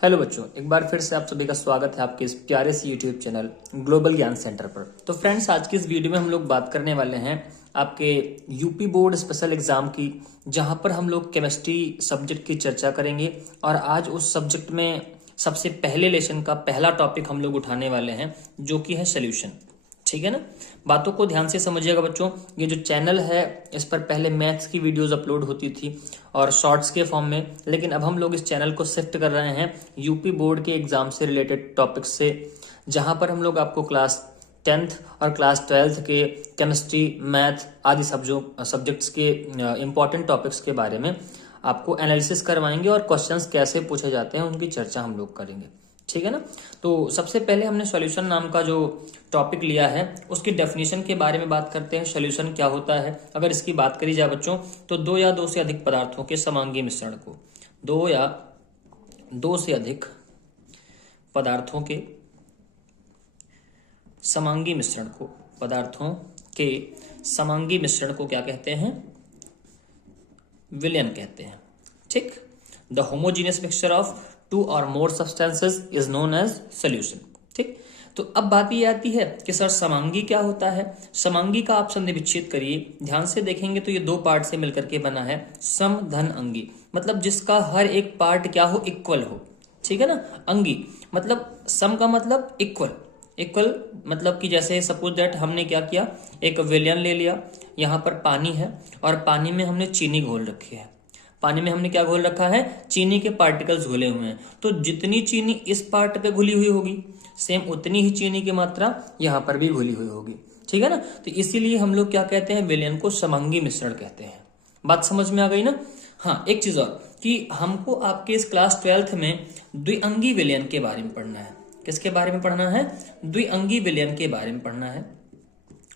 Hello बच्चों, एक बार फिर से आप सभी का स्वागत है आपके इस प्यारे से यूट्यूब चैनल ग्लोबल ज्ञान सेंटर पर। तो फ्रेंड्स, आज की इस वीडियो में हम लोग बात करने वाले हैं आपके यूपी बोर्ड स्पेशल एग्जाम की, जहां पर हम लोग केमिस्ट्री सब्जेक्ट की चर्चा करेंगे। और आज उस सब्जेक्ट में सबसे पहले लेसन का पहला टॉपिक हम लोग उठाने वाले हैं, जो कि है सोल्यूशन। ठीक है ना। बातों को ध्यान से समझिएगा बच्चों। ये जो चैनल है, इस पर पहले मैथ्स की वीडियोस अपलोड होती थी और शॉर्ट्स के फॉर्म में, लेकिन अब हम लोग इस चैनल को शिफ्ट कर रहे हैं यूपी बोर्ड के एग्जाम से रिलेटेड टॉपिक्स से, जहां पर हम लोग आपको क्लास 10th और क्लास 12th के केमिस्ट्री, मैथ आदि सब्जेक्ट्स के इंपॉर्टेंट टॉपिक्स के बारे में आपको एनालिसिस करवाएंगे और क्वेश्चंस कैसे पूछे जाते हैं उनकी चर्चा हम लोग करेंगे। ठीक है ना। तो सबसे पहले हमने सॉल्यूशन नाम का जो टॉपिक लिया है उसकी डेफिनेशन के बारे में बात करते हैं। सॉल्यूशन क्या होता है? अगर इसकी बात करी जाए बच्चों, तो दो या दो से अधिक पदार्थों के समांगी मिश्रण को, दो या दो से अधिक पदार्थों के समांगी मिश्रण को, पदार्थों के समांगी मिश्रण को क्या कहते हैं? विलयन कहते हैं। ठीक। The homogeneous mixture of two or more substances is known as solution. ठीक। तो अब बात ये आती है कि सर समांगी क्या होता है? समांगी का आप संधि विच्छेद करिए, ध्यान से देखेंगे तो ये दो पार्ट से मिलकर के बना है सम धन अंगी, मतलब जिसका हर एक पार्ट क्या हो? इक्वल हो। ठीक है ना। अंगी मतलब सम का मतलब इक्वल, इक्वल मतलब कि जैसे सपोज दैट हमने क्या किया, एक विलयन ले लिया, यहाँ पर पानी है और पानी में हमने चीनी घोल रखी है। पानी में हमने क्या घोल रखा है? चीनी के पार्टिकल्स घुले हुए हैं। तो जितनी चीनी इस पार्ट पे घुली हुई होगी, सेम उतनी ही चीनी की मात्रा यहाँ पर भी घुली हुई होगी। ठीक है ना। तो इसीलिए हम लोग क्या कहते हैं? विलयन को समांगी मिश्रण कहते हैं। बात समझ में आ गई ना। हाँ, एक चीज और कि हमको आपके इस क्लास 12th में द्विअंगी विलयन के बारे में पढ़ना है। किसके बारे में पढ़ना है? द्विअंगी विलयन के बारे में पढ़ना है।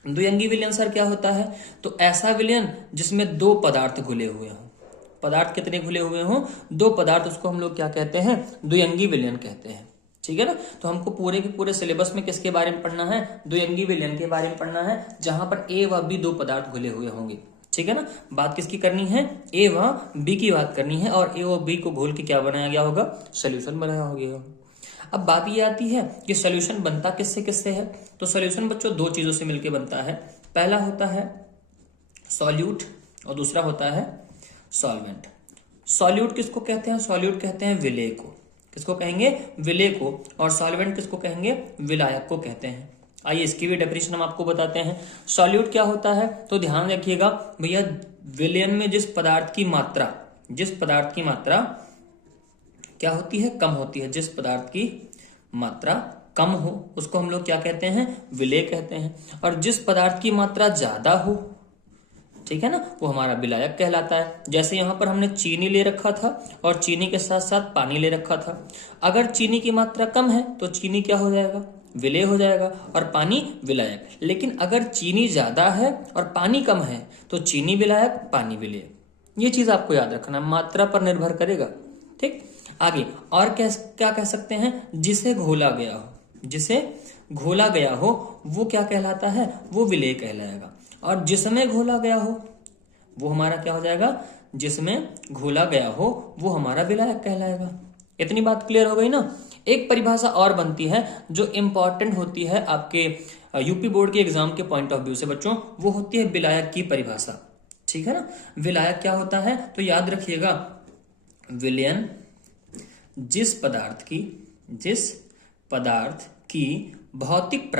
द्विअंगी विलयन सर क्या होता है? तो ऐसा विलयन जिसमें दो पदार्थ घुले हुए हों। पदार्थ कितने घुले हुए हों? दो पदार्थ, उसको हम लोग क्या कहते हैं? द्विअंगी विलयन कहते हैं। ठीक है ना। तो हमको पूरे के पूरे सिलेबस में किसके बारे में पढ़ना है? द्विअंगी विलयन के बारे में पढ़ना है, जहां पर ए व बी दो पदार्थ घुले हुए होंगे। ठीक है ना। बात किसकी करनी है? ए व बी की बात करनी है, और ए और बी को घोल के क्या बनाया गया होगा? सोल्यूशन बनाया होगा। अब बात ये आती है कि सोल्यूशन बनता किससे किससे है? तो सोल्यूशन बच्चों दो चीजों से मिलकर बनता है। पहला होता है सॉल्यूट और दूसरा होता है सॉल्वेंट। सॉल्यूट किसको कहते हैं? सॉल्यूट कहते हैं विलेय को। किसको कहेंगे? विलेय को। और सॉल्वेंट किसको कहेंगे? विलायक को कहते हैं। आइए इसकी भी डेफिनेशन हम आपको बताते हैं। सॉल्यूट क्या होता है? तो ध्यान रखिएगा भैया, विलयन में जिस पदार्थ की मात्रा क्या होती है? कम होती है। जिस पदार्थ की मात्रा कम हो उसको हम लोग क्या कहते हैं? विलेय कहते हैं। और जिस पदार्थ की मात्रा ज्यादा हो, ठीक है ना, वो हमारा विलायक कहलाता है। जैसे यहां पर हमने चीनी ले रखा था और चीनी के साथ साथ पानी ले रखा था। अगर चीनी की मात्रा कम है तो चीनी क्या हो जाएगा? विलेय हो जाएगा, और पानी विलायक। लेकिन अगर चीनी ज्यादा है और पानी कम है तो चीनी विलायक, पानी विलेय। ये चीज आपको याद रखना, मात्रा पर निर्भर करेगा। ठीक। आगे और क्या कह सकते हैं? जिसे घोला गया हो, जिसे घोला गया हो वो क्या कहलाता है? वो विलेय कहलाएगा। और जिसमें घोला गया हो वो हमारा क्या हो जाएगा? जिसमें घोला गया हो वो हमारा विलायक कहलाएगा। इतनी बात क्लियर हो गई ना। एक परिभाषा और बनती है जो इंपॉर्टेंट होती है आपके यूपी बोर्ड के एग्जाम के पॉइंट ऑफ व्यू से बच्चों, वो होती है विलायक की परिभाषा। ठीक है ना। विलायक क्या होता है? तो याद रखिएगा, विलयन जिस पदार्थ की भौतिक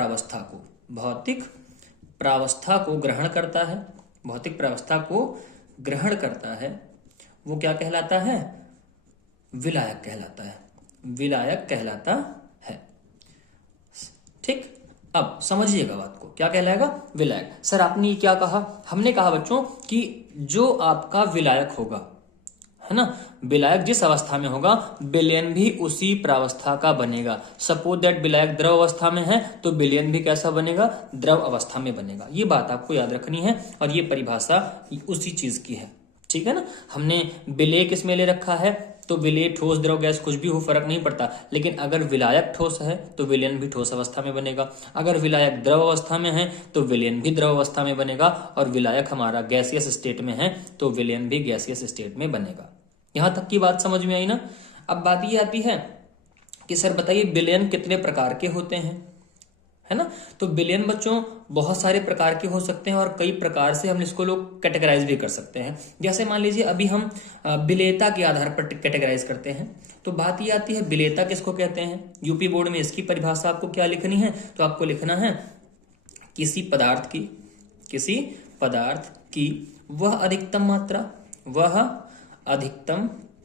प्रावस्था को ग्रहण करता है, भौतिक प्रावस्था को ग्रहण करता है, वो क्या कहलाता है? विलायक कहलाता है। विलायक कहलाता है। ठीक। अब समझिएगा बात को, क्या कहलाएगा? विलायक। सर आपने ये क्या कहा? हमने कहा बच्चों कि जो आपका विलायक होगा, है ना, विलायक जिस अवस्था में होगा विलयन भी उसी प्रावस्था का बनेगा। सपोज दैट विलायक द्रव अवस्था में है तो विलयन भी कैसा बनेगा? द्रव अवस्था में बनेगा। ये बात आपको याद रखनी है, और ये परिभाषा उसी चीज की है। ठीक है ना। हमने विलेय किस में ले रखा है? तो विलेय ठोस, द्रव, गैस कुछ भी हो, फर्क नहीं पड़ता। लेकिन अगर विलायक ठोस है तो विलयन भी ठोस अवस्था में बनेगा। अगर विलायक द्रव अवस्था में है तो विलयन भी द्रव अवस्था में बनेगा। और विलायक हमारा गैसियस स्टेट में है तो विलयन भी गैसियस स्टेट में बनेगा। यहां तक की बात समझ में आई ना। अब बात ये आती है कि सर बताइए विलयन कितने प्रकार के होते हैं, है ना। तो विलयन बच्चों बहुत सारे प्रकार के हो सकते हैं और कई प्रकार से हम इसको लोग कैटेगराइज भी कर सकते हैं। जैसे मान लीजिए अभी हम विलेयता के आधार पर कैटेगराइज करते हैं, तो बात ये आती है विलेयता किसको कहते हैं। यूपी बोर्ड में इसकी परिभाषा आपको क्या लिखनी है, तो आपको लिखना है किसी पदार्थ की वह अधिकतम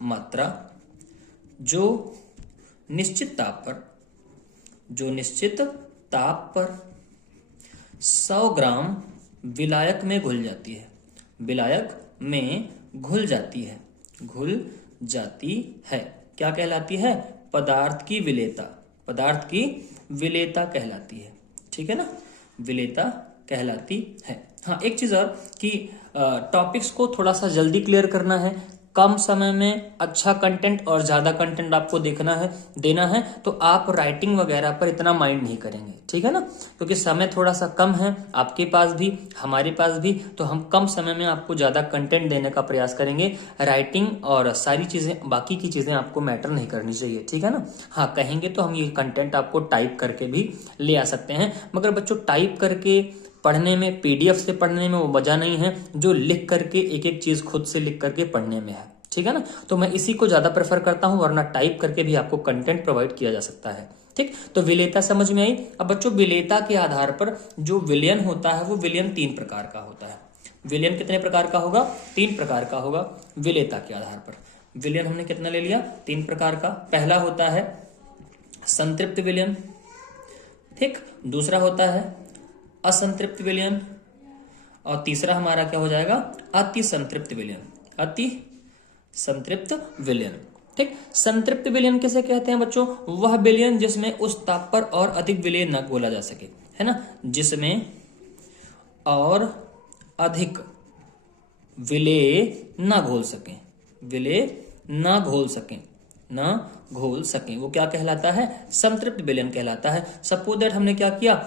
मात्रा जो निश्चित ताप पर 100 ग्राम विलायक में घुल जाती है क्या कहलाती है, पदार्थ की विलेयता कहलाती है। ठीक है ना, विलेयता कहलाती है। हाँ, एक चीज और कि टॉपिक्स को थोड़ा सा जल्दी क्लियर करना है, कम समय में अच्छा कंटेंट और ज्यादा कंटेंट आपको देना है, तो आप राइटिंग वगैरह पर इतना माइंड नहीं करेंगे, ठीक है ना, क्योंकि समय थोड़ा सा कम है आपके पास भी हमारे पास भी, तो हम कम समय में आपको ज्यादा कंटेंट देने का प्रयास करेंगे। राइटिंग और सारी चीजें, बाकी की चीजें आपको मैटर नहीं करनी चाहिए, ठीक है ना। हाँ, कहेंगे तो हम ये कंटेंट आपको टाइप करके भी ले आ सकते हैं, मगर बच्चों टाइप करके पढ़ने में, पीडीएफ से पढ़ने में वो मजा नहीं है जो लिख करके एक एक चीज खुद से लिख करके पढ़ने में है, ठीक है ना। तो मैं इसी को ज्यादा प्रेफर करता हूं, वरना टाइप करके भी आपको कंटेंट प्रोवाइड किया जा सकता है। ठीक, तो विलेयता समझ में आई। अब बच्चों विलेयता के आधार पर जो विलयन होता है वो विलयन 3 प्रकार का होता है। विलयन कितने प्रकार का होगा, 3 प्रकार का होगा विलेयता के आधार पर। विलयन हमने कितना ले लिया, 3 प्रकार का। पहला होता है संतृप्त विलयन, ठीक, दूसरा होता है असंतृप्त विलयन, और तीसरा हमारा क्या हो जाएगा, अति संतृप्त विलयन। ठीक, संतृप्त विलयन किसे कहते हैं बच्चों, वह विलयन जिसमें उस ताप पर और अधिक विलेय न घोला जा सके, है ना, जिसमें और अधिक विलेय न घोल सके, वो क्या कहलाता है, संतृप्त विलयन कहलाता है। सपोज दैट हमने क्या किया,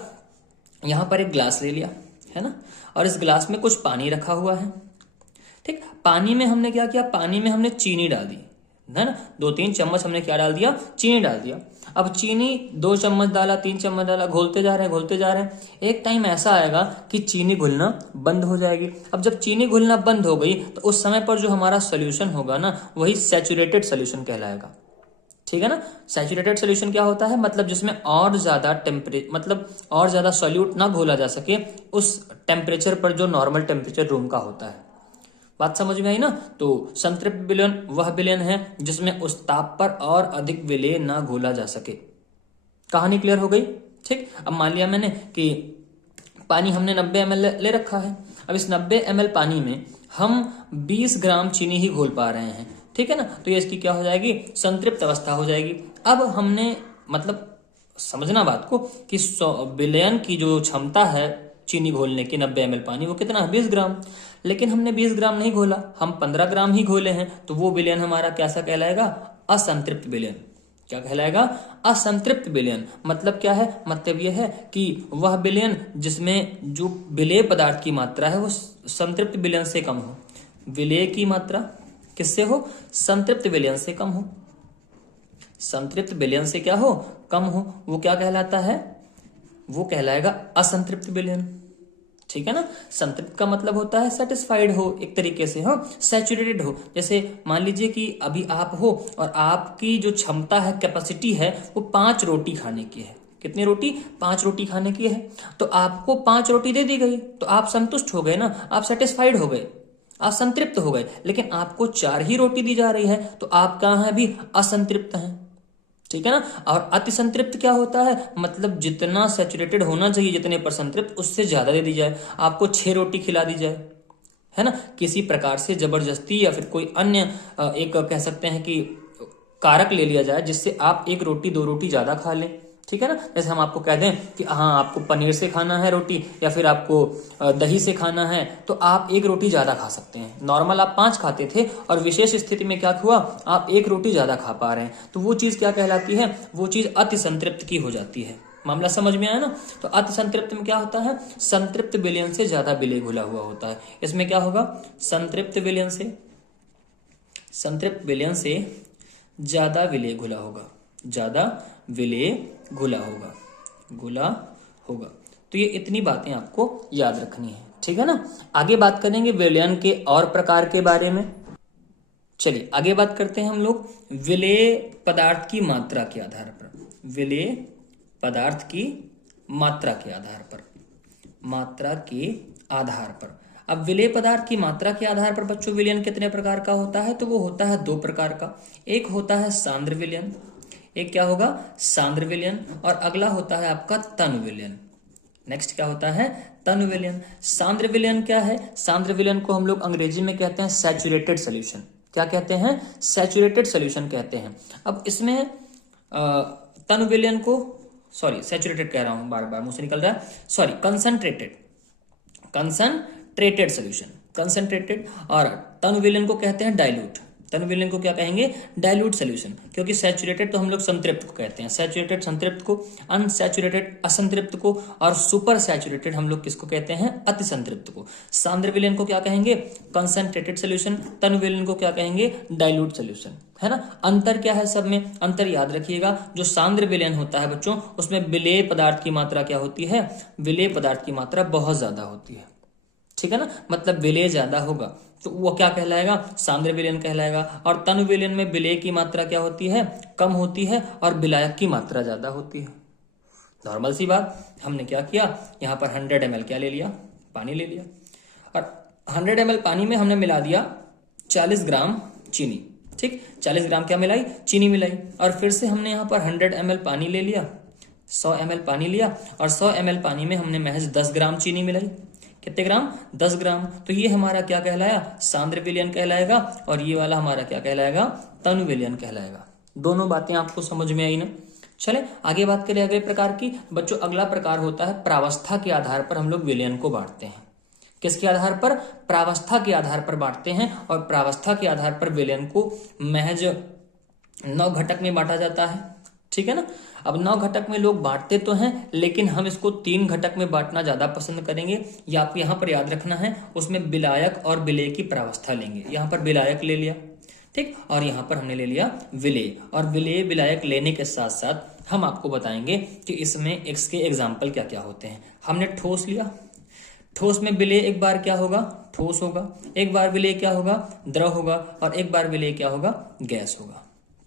यहां पर एक ग्लास ले लिया, है ना, और इस ग्लास में कुछ पानी रखा हुआ है। ठीक, पानी में हमने क्या किया, पानी में हमने चीनी डाल दी, है ना, 2-3 चम्मच हमने क्या डाल दिया, चीनी डाल दिया। अब चीनी 2 चम्मच डाला, 3 चम्मच डाला, घोलते जा रहे हैं। एक टाइम ऐसा आएगा कि चीनी घुलना बंद हो जाएगी। अब जब चीनी घुलना बंद हो गई तो उस समय पर जो हमारा सोल्यूशन होगा ना, वही सैचुरेटेड सोल्यूशन कहलाएगा, ठीक है ना। सैचुरेटेड सोल्यूशन क्या होता है, मतलब जिसमें और ज्यादा सॉल्यूट ना घोला जा सके उस टेम्परेचर पर जो नॉर्मल टेम्परेचर रूम का होता है। बात समझ में आई ना। तो संतृप्त विलयन वह विलयन है जिसमें उस ताप पर और अधिक विलेय ना घोला जा सके। कहानी क्लियर हो गई। ठीक, अब मान लिया मैंने कि पानी हमने 90 ml ले रखा है। अब इस 90 ml पानी में हम 20 ग्राम चीनी ही घोल पा रहे हैं, ठीक है ना, तो ये इसकी क्या हो जाएगी, संतृप्त अवस्था हो जाएगी। अब हमने मतलब समझना बात को कि विलयन की जो क्षमता है चीनी घोलने की 90 ml पानी, वो कितना है, 20 ग्राम। लेकिन हमने 20 ग्राम नहीं घोला, हम 15 ग्राम ही घोले हैं, तो वो विलयन हमारा कैसा कहलाएगा, असंतृप्त विलयन। क्या कहलाएगा, असंतृप्त विलयन। मतलब क्या है, मतलब यह है कि वह विलयन जिसमें जो विलेय पदार्थ की मात्रा है वो संतृप्त विलयन से कम हो। विलेय की मात्रा किससे हो, संतृप्त विलयन से कम हो। संतृप्त विलयन से क्या हो, कम हो, वो क्या कहलाता है, वो कहलाएगा असंतृप्त विलयन, ठीक है ना। संतृप्त का मतलब होता है सेटिस्फाइड हो, एक तरीके से, हाँ, सैचुरेटेड हो। जैसे मान लीजिए कि अभी आप हो और आपकी जो क्षमता है, कैपेसिटी है, वो 5 रोटी खाने की है। कितनी रोटी, 5 रोटी खाने की है। तो आपको 5 रोटी दे दी गई, तो आप संतुष्ट हो गए ना, आप सेटिस्फाइड हो गए, आप संतृप्त हो गए। लेकिन आपको 4 ही रोटी दी जा रही है, तो आप कहाँ हैं, भी असंतृप्त हैं, ठीक है ना। और अति संतृप्त क्या होता है, मतलब जितना सैचुरेटेड होना चाहिए, जितने पर संतृप्त, उससे ज्यादा दे दी जाए। आपको 6 रोटी खिला दी जाए, है ना, किसी प्रकार से जबरदस्ती या फिर कोई अन्य एक कह सकते हैं कि कारक ले लिया जाए जिससे आप 1 रोटी 2 रोटी ज्यादा खा लें, ठीक है ना। जैसे हम आपको कह दें कि हाँ आपको पनीर से खाना है रोटी, या फिर आपको दही से खाना है, तो आप 1 रोटी ज्यादा खा सकते हैं। नॉर्मल आप 5 खाते थे और विशेष स्थिति में क्या हुआ, आप 1 रोटी ज्यादा खा पा रहे हैं, तो वो चीज क्या कहलाती है, वो चीज अति संतृप्त की हो जाती है। मामला समझ में आया ना। तो अति संतृप्त में क्या होता है, संतृप्त विलयन से ज्यादा विलेय घुला हुआ होता है। इसमें क्या होगा, संतृप्त विलयन से ज्यादा विलेय घुला होगा, ज्यादा विलेय घुला होगा, घुला होगा। तो ये इतनी बातें आपको याद रखनी है, ठीक है ना। आगे बात करेंगे विलयन के और प्रकार के बारे में। चलिए आगे बात करते हैं हम लोग विलेय पदार्थ की मात्रा के आधार पर, विलेय पदार्थ की मात्रा के आधार पर, मात्रा के आधार पर। अब विलेय पदार्थ की मात्रा के आधार पर बच्चों विलयन कितने प्रकार का होता है, तो वो होता है दो प्रकार का। एक होता है सांद्र विलयन, एक क्या होगा, सांद्र विलयन, और अगला होता है आपका तनु विलयन। नेक्स्ट क्या होता है, तनु विलयन। सांद्र विलयन क्या है, सांद्र विलयन को हम लोग अंग्रेजी में कहते हैं सैचुरेटेड सोल्यूशन। क्या कहते हैं, सैचुरेटेड सोल्यूशन कहते हैं। अब इसमें तनु विलयन को, सॉरी सैचुरेटेड कह रहा हूं, बार बार मुंह से निकल रहा है, sorry concentrated, concentrated solution, concentrated. और तनु विलयन को कहते हैं डाइल्यूट, तनु विलयन को क्या कहेंगे, डाइल्यूट सोल्यूशन। क्योंकि सैचुरेटेड तो हम लोग संतृप्त को कहते हैं, सैचुरेटेड संतृप्त को, अनसैचुरेटेड असंतृप्त को, और सुपर सैचुरेटेड हम लोग किसको कहते हैं, अति संतृप्त को। सांद्र विलयन को क्या कहेंगे, कंसंट्रेटेड सोल्यूशन, तनु विलयन को क्या कहेंगे, डाइल्यूट सोल्यूशन, है ना। अंतर क्या है सब में, अंतर याद रखिएगा। जो सांद्र विलयन होता है बच्चों, उसमें विलेय पदार्थ की मात्रा क्या होती है, विलेय पदार्थ की मात्रा बहुत ज्यादा होती है, ठीक है ना, मतलब विलेय ज्यादा होगा तो वो क्या कहलाएगा, सांद्र विलयन कहलाएगा। और तनु विलयन में विलेय की मात्रा क्या होती है, कम होती है, और विलायक की मात्रा ज्यादा होती है। नॉर्मल सी बात, हमने क्या किया, यहाँ पर 100 ml क्या ले लिया, पानी ले लिया, और 100 ml पानी में हमने मिला दिया 40 ग्राम चीनी, ठीक, 40 ग्राम क्या मिलाई, चीनी मिलाई। और फिर से हमने यहाँ पर 100 ml पानी ले लिया, 100 ml पानी लिया, और 100 ml पानी में हमने महज 10 ग्राम चीनी मिलाई। कितने ग्राम, 10 ग्राम। तो ये हमारा क्या कहलाया, सांद्र विलयन कहलाएगा, और ये वाला हमारा क्या कहलाएगा, तनु विलयन कहलाएगा। दोनों बातें आपको समझ में आई ना। चले आगे बात करें अगले प्रकार की बच्चों। अगला प्रकार होता है प्रावस्था के आधार पर हम लोग विलयन को बांटते हैं। किसके आधार पर, प्रावस्था के आधार पर बांटते हैं। और प्रावस्था के आधार पर विलयन को महज 9 घटक में बांटा जाता है, ठीक है ना। अब 9 घटक में लोग बांटते तो हैं, लेकिन हम इसको 3 घटक में बांटना ज्यादा पसंद करेंगे। या आप यहाँ पर याद रखना है, उसमें विलायक और विलेय की प्रावस्था लेंगे। यहाँ पर विलायक ले लिया, ठीक, और यहाँ पर हमने ले लिया विलेय। और विलेय विलायक लेने के साथ साथ हम आपको बताएंगे कि इसमें इसके एग्जाम्पल क्या क्या होते हैं। हमने ठोस लिया, ठोस में विलेय एक बार क्या होगा, ठोस होगा, एक बार विलेय क्या होगा, द्रव होगा, और एक बार विलेय क्या होगा, गैस होगा,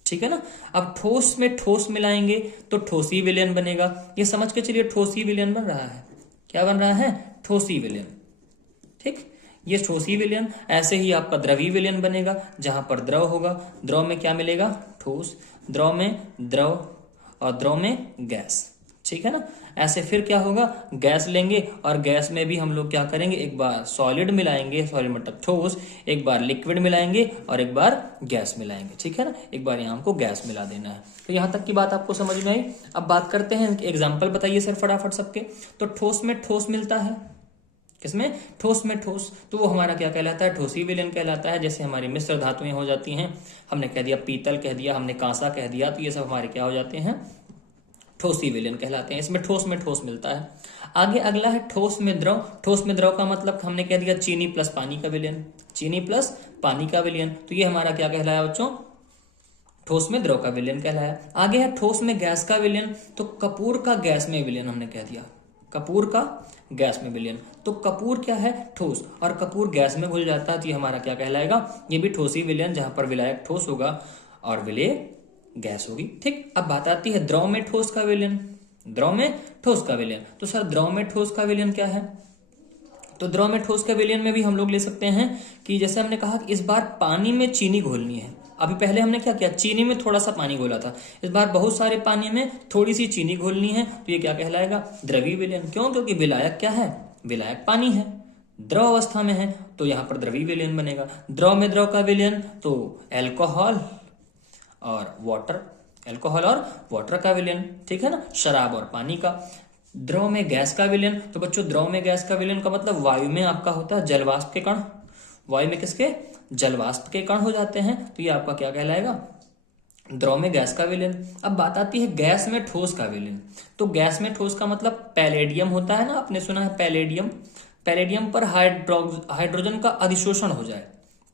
ठीक है ना। अब ठोस में ठोस मिलाएंगे तो ठोसी विलयन बनेगा। ये समझ के चलिए ठोसी विलयन बन रहा है, क्या बन रहा है, ठोसी विलयन, ठीक, ये ठोसी विलयन। ऐसे ही आपका द्रवी विलयन बनेगा, जहां पर द्रव होगा, द्रव में क्या मिलेगा, ठोस, द्रव में द्रव, और द्रव में गैस, ठीक है ना। ऐसे फिर क्या होगा, गैस लेंगे, और गैस में भी हम लोग क्या करेंगे, एक बार सॉलिड मिलाएंगे, सॉलिड मतलब ठोस, एक बार लिक्विड मिलाएंगे, और एक बार गैस मिलाएंगे, ठीक है ना। एक बार यहाँ हमको गैस मिला देना है। तो यहाँ तक की बात आपको समझ में आई। अब बात करते हैं, एग्जाम्पल बताइए सर फटाफट सबके। तो ठोस में ठोस मिलता है, किसमें, ठोस में ठोस, तो वो हमारा क्या कहलाता है, ठोसी विलयन कहलाता है। जैसे हमारी मिश्र धातुएं हो जाती हैं, हमने कह दिया पीतल कह दिया, हमने कांसा कह दिया, तो ये सब हमारे क्या हो जाते हैं, ठोसी विलयन कहलाते हैं। इसमें ठोस में ठोस मिलता है। आगे अगला है ठोस में द्रव। ठोस में द्रव का मतलब हमने कह दिया चीनी प्लस पानी का विलयन, चीनी प्लस पानी का विलयन, तो ये हमारा क्या कहलाया बच्चों, ठोस में द्रव का विलयन कहलाया। आगे है ठोस में गैस का विलयन। तो कपूर का गैस में विलयन हमने कह दिया, कपूर का गैस में विलयन। तो कपूर क्या है, ठोस, और कपूर गैस में घुल जाता है, तो ये हमारा क्या कहलाएगा, ये भी ठोसी विलयन, जहां पर विलायक ठोस होगा और विलेय गैस होगी, ठीक। अब बात आती है द्रव में ठोस का विलयन, द्रव में ठोस का विलयन। तो सर द्रव में ठोस का विलयन क्या है, तो द्रव में ठोस का विलयन में भी हम लोग ले सकते हैं कि जैसे हमने कहा कि इस बार पानी में चीनी घोलनी है। अभी पहले हमने क्या किया, चीनी में थोड़ा सा पानी घोला था, इस बार बहुत सारे पानी में थोड़ी सी चीनी घोलनी है, तो ये क्या कहलाएगा, द्रवी विलयन। क्यों, क्योंकि विलायक क्या है, विलायक पानी है, द्रव अवस्था में है, तो यहाँ पर द्रवी विलयन बनेगा। द्रव में द्रव का विलयन तो एल्कोहल और वाटर, एल्कोहल और वाटर का विलयन, ठीक है ना, शराब और पानी का। द्रव में गैस का विलयन, तो बच्चों द्रव में गैस का विलयन का मतलब वायु में आपका होता है जलवाष्प के कण, वायु में किसके, जलवाष्प के कण हो जाते हैं, तो ये आपका क्या कहलाएगा, द्रव में गैस का विलयन। अब बात आती है गैस में ठोस का विलयन। तो गैस में ठोस का मतलब पैलेडियम होता है ना, आपने सुना है पैलेडियम, पैलेडियम पर हाइड्रोजन का अधिशोषण हो जाए,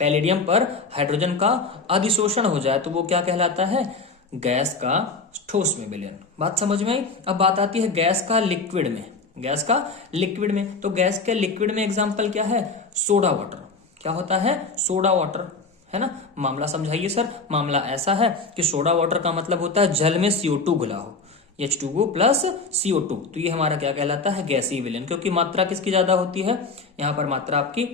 पैलेडियम पर हाइड्रोजन का अधिशोषण हो जाए तो वो क्या कहलाता है, गैस का ठोस में विलयन। बात समझ में आई। अब बात आती है गैस का लिक्विड में। गैस का लिक्विड में, तो गैस के लिक्विड में एग्जांपल क्या है? Soda water. क्या होता है? सोडा वाटर, है ना। मामला समझाइए सर। मामला ऐसा है कि सोडा वाटर का मतलब होता है जल में CO2 घुला हो, H2O प्लस CO2। तो ये हमारा क्या कहलाता है? गैसीय विलयन। क्योंकि मात्रा किसकी ज्यादा होती है? यहाँ पर मात्रा आपकी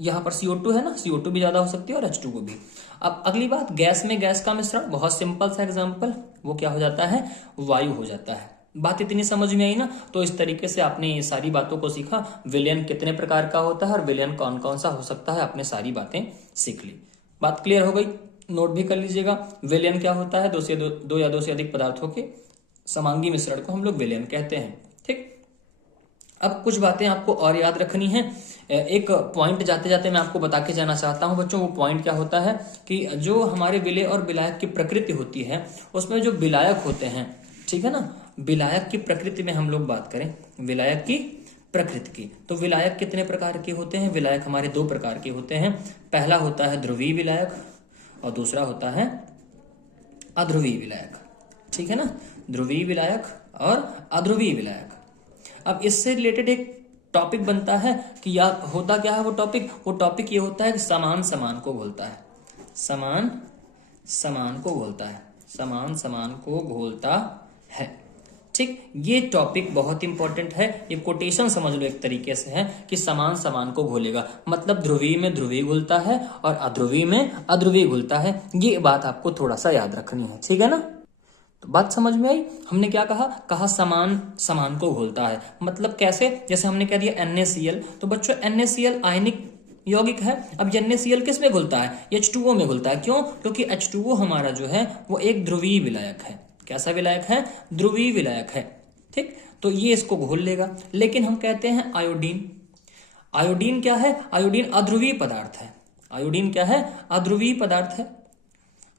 यहाँ पर CO2 है ना, CO2 भी ज्यादा हो सकती है और H2O भी। अब अगली बात, गैस में गैस का मिश्रण, बहुत सिंपल सा एग्जांपल, वो क्या हो जाता है? वायु हो जाता है। बात इतनी समझ में आई ना। तो इस तरीके से आपने ये सारी बातों को सीखा, विलयन कितने प्रकार का होता है और विलयन कौन कौन सा हो सकता है, आपने सारी बातें सीख ली। बात क्लियर हो गई? नोट भी कर लीजिएगा। विलयन क्या होता है? दो या दो से अधिक पदार्थों के समांगी मिश्रण को हम लोग विलयन कहते हैं। ठीक। अब कुछ बातें आपको और याद रखनी है। एक पॉइंट जाते जाते मैं आपको बता के जाना चाहता हूं बच्चों। वो पॉइंट क्या होता है कि जो हमारे विलय और विलायक की प्रकृति होती है, उसमें जो विलायक होते हैं, ठीक है ना, विलायक की प्रकृति में हम लोग बात करें, विलायक की प्रकृति की, तो विलायक कितने प्रकार के होते हैं? विलायक हमारे दो प्रकार के होते हैं। पहला होता है ध्रुवीय विलायक और दूसरा होता है अध्रुवीय विलायक। ठीक है ना, ध्रुवीय विलायक और अध्रुवीय विलायक। अब इससे रिलेटेड एक टॉपिक बनता है कि या होता क्या है वो टॉपिक ये होता है कि समान समान को घोलता है, समान समान को घोलता है, समान समान को घोलता है। ठीक, ये टॉपिक बहुत इंपॉर्टेंट है। ये कोटेशन समझ लो एक तरीके से है कि समान समान को घोलेगा, मतलब ध्रुवीय में ध्रुवीय घुलता है और अध्रुवीय में अध्रुवीय घुलता है। ये बात आपको थोड़ा सा याद रखनी है, ठीक है ना। तो बात समझ में आई। हमने क्या कहा समान समान को घोलता है, मतलब कैसे? जैसे हमने कह दिया NaCl, तो बच्चों NaCl आयनिक यौगिक है। अब NaCl किस में घुलता है? H2O में घुलता है। क्यों? क्योंकि H2O हमारा जो है वो एक ध्रुवीय विलायक है। कैसा विलायक है? ध्रुवीय विलायक है। ठीक, तो ये इसको घोल लेगा। लेकिन हम कहते हैं आयोडीन, आयोडीन क्या है? आयोडीन अध्रुवीय पदार्थ है। आयोडीन क्या है? अध्रुवीय पदार्थ है,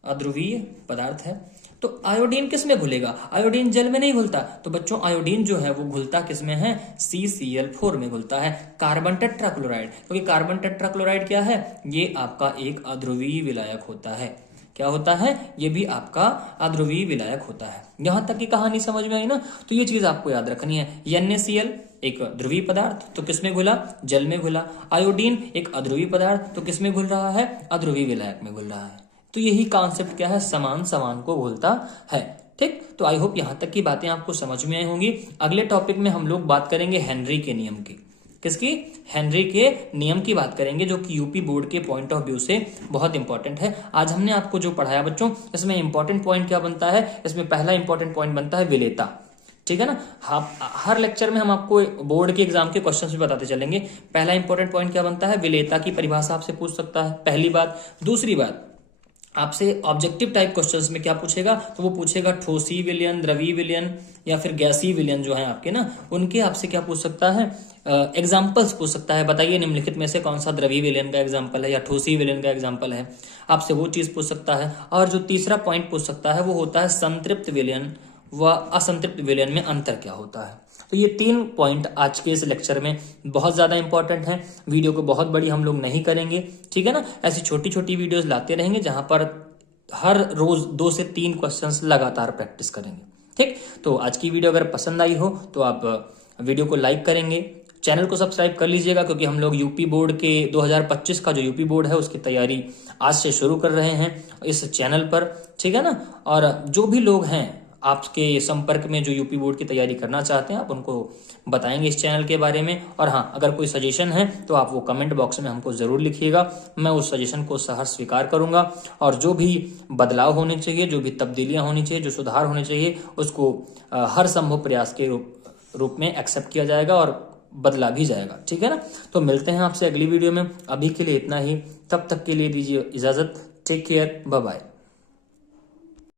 अध्रुवीय पदार्थ है। तो आयोडीन किस में घुलेगा? आयोडीन जल में नहीं घुलता। तो बच्चों आयोडीन जो है वो घुलता किस में है? CCl4 में घुलता है, कार्बन टेट्राक्लोराइड। क्योंकि कार्बन टेट्राक्लोराइड क्या है? ये आपका एक अध्रुवीय विलायक होता है। क्या होता है? ये भी आपका अध्रुवीय विलायक होता है। यहां तक की कहानी समझ में आई ना। तो ये चीज आपको याद रखनी है। NaCl एक ध्रुवीय पदार्थ, तो किसमें घुला? जल में घुला। आयोडीन एक अध्रुवीय पदार्थ, तो किसमें घुल रहा है? अध्रुवीय विलायक में घुल रहा है। तो यही कॉन्सेप्ट क्या है? समान समान को घुलता है। ठीक, तो आई होप यहां तक की बातें आपको समझ में आई होंगी। अगले टॉपिक में हम लोग बात करेंगे हेनरी के नियम की। किसकी? हेनरी के नियम की बात करेंगे, जो कि यूपी बोर्ड के पॉइंट ऑफ व्यू से बहुत इंपॉर्टेंट है। आज हमने आपको जो पढ़ाया बच्चों, इसमें इंपॉर्टेंट पॉइंट क्या बनता है? इसमें पहला इंपॉर्टेंट पॉइंट बनता है विलेयता। ठीक है ना। हर लेक्चर में हम आपको बोर्ड के एग्जाम के क्वेश्चंस भी बताते चलेंगे। पहला इंपॉर्टेंट पॉइंट क्या बनता है? विलेयता की परिभाषा आपसे पूछ सकता है, पहली बात। दूसरी बात, आपसे ऑब्जेक्टिव टाइप क्वेश्चंस में क्या पूछेगा? तो वो पूछेगा ठोसी विलयन, द्रवीय विलयन या फिर गैसीय विलयन जो है आपके ना, उनके आपसे क्या पूछ सकता है? एग्जाम्पल्स पूछ सकता है। बताइए निम्नलिखित में से कौन सा द्रवीय विलयन का एग्जाम्पल है या ठोसी विलयन का एग्जाम्पल है, आपसे वो चीज पूछ सकता है। और जो तीसरा पॉइंट पूछ सकता है वो होता है संतृप्त विलयन व असंतृप्त विलयन में अंतर क्या होता है। तो ये 3 पॉइंट आज के इस लेक्चर में बहुत ज्यादा इंपॉर्टेंट है। वीडियो को बहुत बड़ी हम लोग नहीं करेंगे, ठीक है ना। ऐसी छोटी छोटी वीडियोस लाते रहेंगे जहां पर हर रोज 2 से 3 क्वेश्चंस लगातार प्रैक्टिस करेंगे। ठीक, तो आज की वीडियो अगर पसंद आई हो तो आप वीडियो को लाइक करेंगे, चैनल को सब्सक्राइब कर लीजिएगा, क्योंकि हम लोग यूपी बोर्ड के 2025 का जो यूपी बोर्ड है उसकी तैयारी आज से शुरू कर रहे हैं इस चैनल पर, ठीक है ना। और जो भी लोग हैं आपके संपर्क में जो यूपी बोर्ड की तैयारी करना चाहते हैं, आप उनको बताएंगे इस चैनल के बारे में। और हाँ, अगर कोई सजेशन है तो आप वो कमेंट बॉक्स में हमको जरूर लिखिएगा, मैं उस सजेशन को सहर्ष स्वीकार करूंगा। और जो भी बदलाव होने चाहिए, जो भी तब्दीलियां होनी चाहिए, जो सुधार होने चाहिए, उसको हर संभव प्रयास के रूप में एक्सेप्ट किया जाएगा और बदला भी जाएगा, ठीक है ना। तो मिलते हैं आपसे अगली वीडियो में। अभी के लिए इतना ही, तब तक के लिए दीजिए इजाजत। Take care, bye bye.